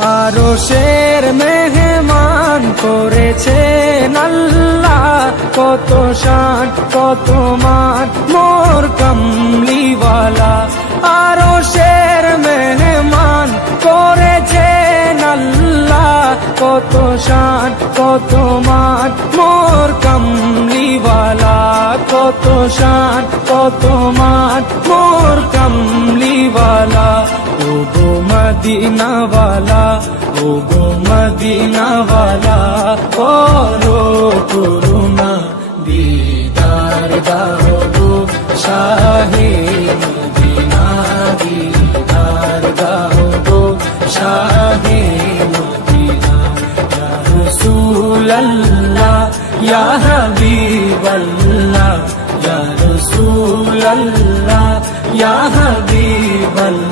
আরশের মেহমান করেছেন আল্লাহ, কত শান কত মান মোর কামলিওয়ালা। আরশের মেহমান করেছেন আল্লাহ, কত শান কত মান মোর কামলিওয়ালা, কত শান কত মান মোর কামলিওয়ালা। ও গো মদিনাওয়ালা, ও গো মদিনাওয়ালা, করো করুণা দিদার দাও গো শাহে মদিনা, দিদার দাও গো শাহে মদিনা। ইয়া রাসূলাল্লাহ ইয়া হাবিবাল্লাহ, ইয়া রাসূলাল্লাহ ইয়া হাবিবাল্লাহ।